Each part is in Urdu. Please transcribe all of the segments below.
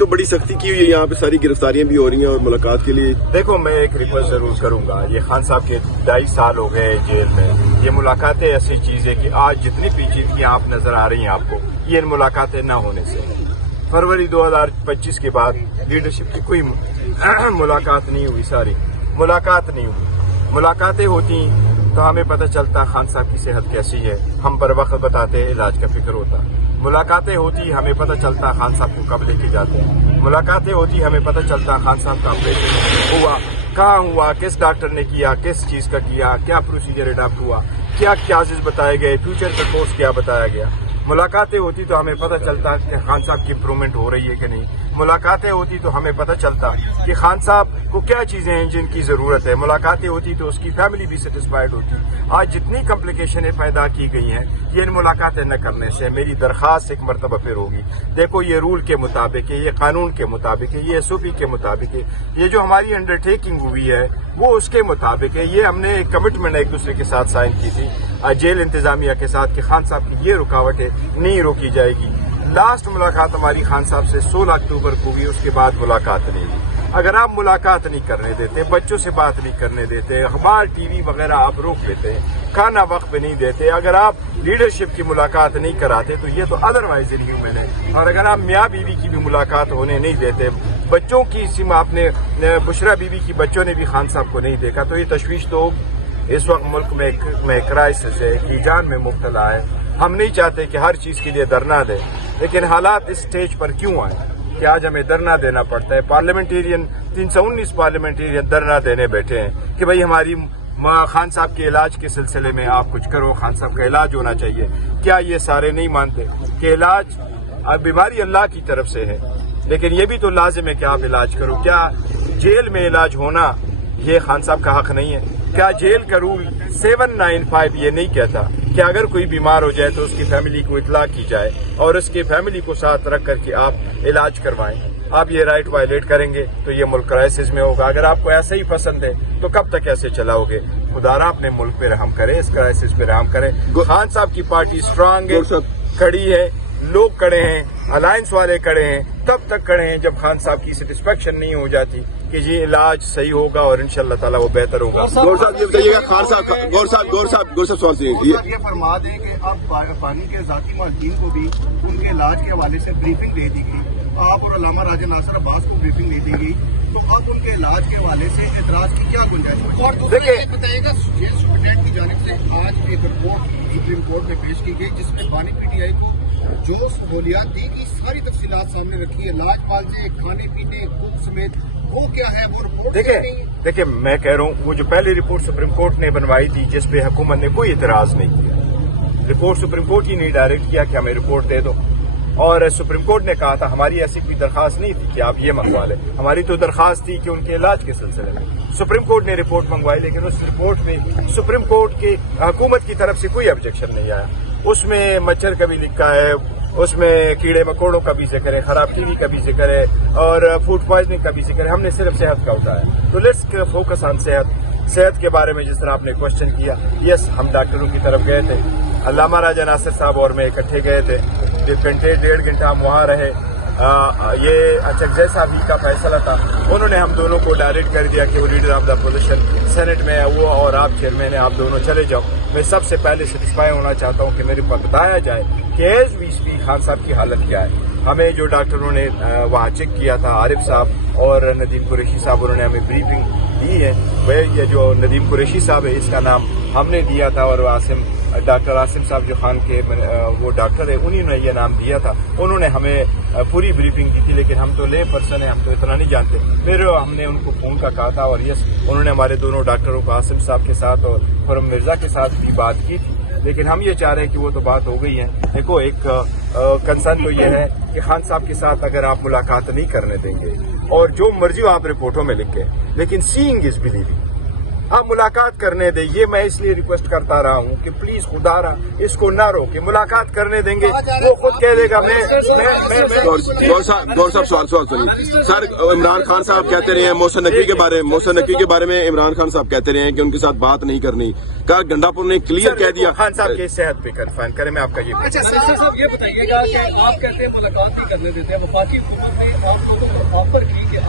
تو بڑی سختی کی ہوئی ہے، یہاں پہ ساری گرفتاریاں بھی ہو رہی ہیں اور ملاقات کے لیے دیکھو میں ایک ریکویسٹ ضرور کروں گا، یہ خان صاحب کے 2.5 سال ہو گئے جیل میں، یہ ملاقاتیں ایسی چیز ہے کہ آج جتنی پیچیدگی آپ نظر آ رہی ہیں آپ کو، یہ ان ملاقاتیں نہ ہونے سے فروری 2025 کے بعد لیڈرشپ کی کوئی ملاقات نہیں ہوئی، ساری ملاقات نہیں ہوئی۔ ملاقاتیں ہوتی تو ہمیں پتہ چلتا خان صاحب کی صحت کیسی ہے، ہم پر وقت بتاتے علاج کا فکر ہوتا۔ ملاقاتیں ہوتی ہمیں پتہ چلتا خان صاحب کو کب لے کے جاتے ہیں۔ ملاقاتیں ہوتی ہمیں پتہ چلتا خان صاحب کا آپریشن ہوا، کہاں ہوا، کس ڈاکٹر نے کیا، کس چیز کا کیا، کیا پروسیجر اڈاپٹ ہوا، کیا کیسز بتائے گئے، فیوچر کا کورس کیا بتایا گیا۔ ملاقاتیں ہوتی تو ہمیں پتہ چلتا کہ خان صاحب کی امپرومنٹ ہو رہی ہے کہ نہیں۔ ملاقاتیں ہوتی تو ہمیں پتہ چلتا کہ خان صاحب کو کیا چیزیں ہیں جن کی ضرورت ہے۔ ملاقاتیں ہوتی تو اس کی فیملی بھی سیٹسفائیڈ ہوتی۔ آج جتنی کمپلیکیشنیں پیدا کی گئی ہیں یہ ان ملاقاتیں نہ کرنے سے۔ میری درخواست ایک مرتبہ پھر ہوگی، دیکھو یہ رول کے مطابق ہے، یہ قانون کے مطابق ہے، یہ ایس او پی کے مطابق ہے، یہ جو ہماری انڈرٹیکنگ ہوئی ہے وہ اس کے مطابق ہے۔ یہ ہم نے ایک کمٹمنٹ ایک دوسرے کے ساتھ سائن کی تھی جیل انتظامیہ کے ساتھ کہ خان صاحب کی یہ رکاوٹیں نہیں روکی جائے گی۔ لاسٹ ملاقات ہماری خان صاحب سے 16 اکتوبر کو ہوئی، اس کے بعد ملاقات نہیں ہوئی۔ اگر آپ ملاقات نہیں کرنے دیتے، بچوں سے بات نہیں کرنے دیتے، اخبار ٹی وی وغیرہ آپ روک لیتے، کھانا وقت پہ نہیں دیتے، اگر آپ لیڈرشپ کی ملاقات نہیں کراتے تو یہ تو ادروائز انہیومن ہے۔ اور اگر آپ میاں بیوی کی بھی ملاقات ہونے نہیں دیتے، بچوں کی آپ نے بشرا بیوی کی بچوں نے بھی خان صاحب کو نہیں دیکھا تو یہ تشویش تو ہوگی۔ اس وقت ملک میں کرائسس ہے، کی جان میں مبتلا ہے۔ ہم نہیں چاہتے کہ ہر چیز کے لیے دھرنا دیں، لیکن حالات اس سٹیج پر کیوں آئے کہ آج ہمیں دھرنا دینا پڑتا ہے۔ پارلیمنٹیرین 319 پارلیمنٹیرین دھرنا دینے بیٹھے ہیں کہ بھئی ہماری خان صاحب کے علاج کے سلسلے میں آپ کچھ کرو، خان صاحب کا علاج ہونا چاہیے۔ کیا یہ سارے نہیں مانتے کہ علاج بیماری اللہ کی طرف سے ہے، لیکن یہ بھی تو لازم ہے کہ آپ علاج کرو؟ کیا جیل میں علاج ہونا یہ خان صاحب کا حق نہیں ہے؟ کیا جیل کا رول 795 یہ نہیں کہتا کہ اگر کوئی بیمار ہو جائے تو اس کی فیملی کو اطلاع کی جائے اور اس کی فیملی کو ساتھ رکھ کر کے آپ علاج کروائیں؟ آپ یہ رائٹ وائلیٹ کریں گے تو یہ ملک کرائسس میں ہوگا۔ اگر آپ کو ایسا ہی پسند ہے تو کب تک ایسے چلاؤ گے؟ خدا را اپنے ملک پہ رحم کرے، اس کرائسس پہ رحم کرے۔ خان صاحب کی پارٹی اسٹرانگ ہے، کھڑی ہے، لوگ کڑے ہیں، الائنس والے کڑے ہیں، تب تک کڑے ہیں جب خان صاحب کی سیٹسفیکشن نہیں ہو جاتی کہ جی علاج صحیح ہوگا اور انشاءاللہ تعالیٰ وہ بہتر ہوگا۔ گور صاحب یہ بتائیے گا، خان صاحب گور صاحب سوال سے یہ فرما دیں کہ اب پانی کے ذاتی مالکین کو بھی ان کے علاج کے حوالے سے بریفنگ دے دی گئی، آپ اور علامہ راجہ ناصر عباس کو بریفنگ دے دی گئی، تو اب ان کے علاج کے حوالے سے اعتراض کی کیا گنجائش ہے؟ اور دوسرا یہ بتائیے گا جیل سپرنٹینڈنٹ کی جانب سے آج ایک رپورٹ سپریم کورٹ میں پیش کی گئی جس میں بانی پی ٹی آئی کی جو سہولیات دی کی ساری تفصیلات سامنے رکھی ہے، علاج پالچے، کھانے پینے، کوک سمیت، وہ کیا ہے وہ رپورٹ؟ دیکھیں میں کہہ رہا ہوں وہ جو پہلی رپورٹ سپریم کورٹ نے بنوائی تھی جس پہ حکومت نے کوئی اعتراض نہیں کیا، رپورٹ سپریم کورٹ ہی نہیں ڈائریکٹ کیا کہ ہمیں رپورٹ دے دو، اور سپریم کورٹ نے کہا تھا ہماری ایسی کوئی درخواست نہیں تھی کہ آپ یہ منگوا لیں، ہماری تو درخواست تھی کہ ان کے علاج کے سلسلے میں سپریم کورٹ نے رپورٹ منگوائی، لیکن اس رپورٹ میں سپریم کورٹ کی حکومت کی طرف سے کوئی آبجیکشن نہیں آیا۔ اس میں مچھر کا بھی لکھا ہے، اس میں کیڑے مکوڑوں کا بھی ذکر ہے، خراب ٹی وی کا بھی ذکر ہے اور فوڈ پوائزننگ کا بھی ذکر ہے، ہم نے صرف صحت کا اٹھایا۔ تو لیٹس فوکس آن صحت کے بارے میں جس طرح آپ نے کوشچن کیا، یس ہم ڈاکٹروں کی طرف گئے تھے، علامہ راجہ ناصر صاحب اور میں اکٹھے گئے تھے، 1.5 گھنٹہ ہم وہاں رہے۔ یہ اچھا صاحب ہی کا فیصلہ تھا، انہوں نے ہم دونوں کو ڈائریکٹ کر دیا کہ وہ leader of the opposition senate میں ہے وہ اور آپ چیئرمین ہیں، آپ دونوں چلے جاؤ۔ میں سب سے پہلے سیٹسفائی ہونا چاہتا ہوں کہ میرے پاس بتایا جائے کہ ایز وی اسپیک خان صاحب کی حالت کیا ہے۔ ہمیں جو ڈاکٹروں نے وہاں چیک کیا تھا، عارف صاحب اور ندیم قریشی صاحب، انہوں نے ہمیں بریفنگ دی ہے۔ یہ جو ندیم قریشی صاحب ہے اس کا نام ہم نے دیا تھا، اور ڈاکٹر عاصم صاحب جو خان کے وہ ڈاکٹر ہے انہوں نے یہ نام دیا تھا، انہوں نے ہمیں پوری بریفنگ دی تھی، لیکن ہم تو لے پرسن ہیں، ہم تو اتنا نہیں جانتے۔ پھر ہم نے ان کو فون کا کہا تھا اور یس انہوں نے ہمارے دونوں ڈاکٹروں کو عاصم صاحب کے ساتھ اور خرم مرزا کے ساتھ بھی بات کی تھی، لیکن ہم یہ چاہ رہے ہیں کہ وہ تو بات ہو گئی ہے۔ دیکھو ایک کنسرن تو یہ ہے کہ خان صاحب کے ساتھ اگر آپ ملاقات نہیں کرنے دیں گے اور جو مرضی آپ رپورٹوں میں لکھیں، لیکن سینگ از بلیونگ، آپ ملاقات کرنے دیں۔ یہ میں اس لیے ریکویسٹ کرتا رہا ہوں کہ پلیز خدا را اس کو نہ روکے، ملاقات کرنے دیں گے وہ خود کہہ دے گا۔ گور صاحب سوال سنیے سر، عمران خان صاحب کہتے رہے ہیں محسن نقوی کے بارے میں عمران خان صاحب کہتے رہے ہیں کہ ان کے ساتھ بات نہیں کرنی، کہا گنڈا پور نے کلیئر کہہ دیا۔ خان صاحب کی صحت پہ کنفرم کریں، میں آپ کا یہ اچھا صاحب یہ بتائیے گا کہ آپ کہتے ہیں ملاقات نہیں کرنے دیتے ہیں، وفاقی حکومت نے آپ کو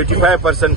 85%